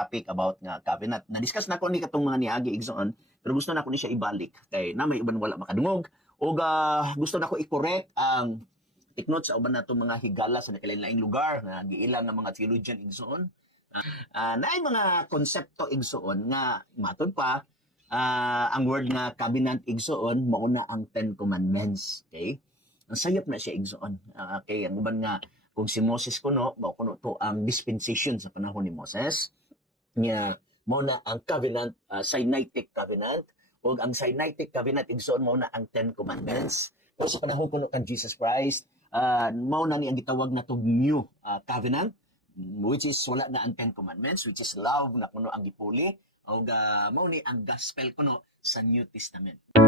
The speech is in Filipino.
topic about nga covenant. Na-discuss na ko ni katong mga niagi igsoon, pero gusto na ko ni siya ibalik kay na may uban wala makadungog o gusto na ko i-correct ang tiknot sa uban natong mga higala sa nakalain-laing lugar nga giilang ng mga theologian igsoon. Naay mga konsepto igsoon nga matod pa ang word nga covenant igsoon mao na ang Ten Commandments. Okay? Ang sayop na siya igsoon. Okay, ang uban nga kung si Moses kuno, mao kuno to ang dispensation sa panahon ni Moses. Nga mao na ang covenant, Sinaitic covenant, o ang Sinaitic covenant igsoon mao na ang Ten Commandments. Pero sa panahon kuno kan Jesus Christ, mao na ni ang gitawag na tong new covenant, which is wala na ang Ten Commandments, which is love na kuno ang gipuli, o mao ni ang gospel kuno sa New Testament.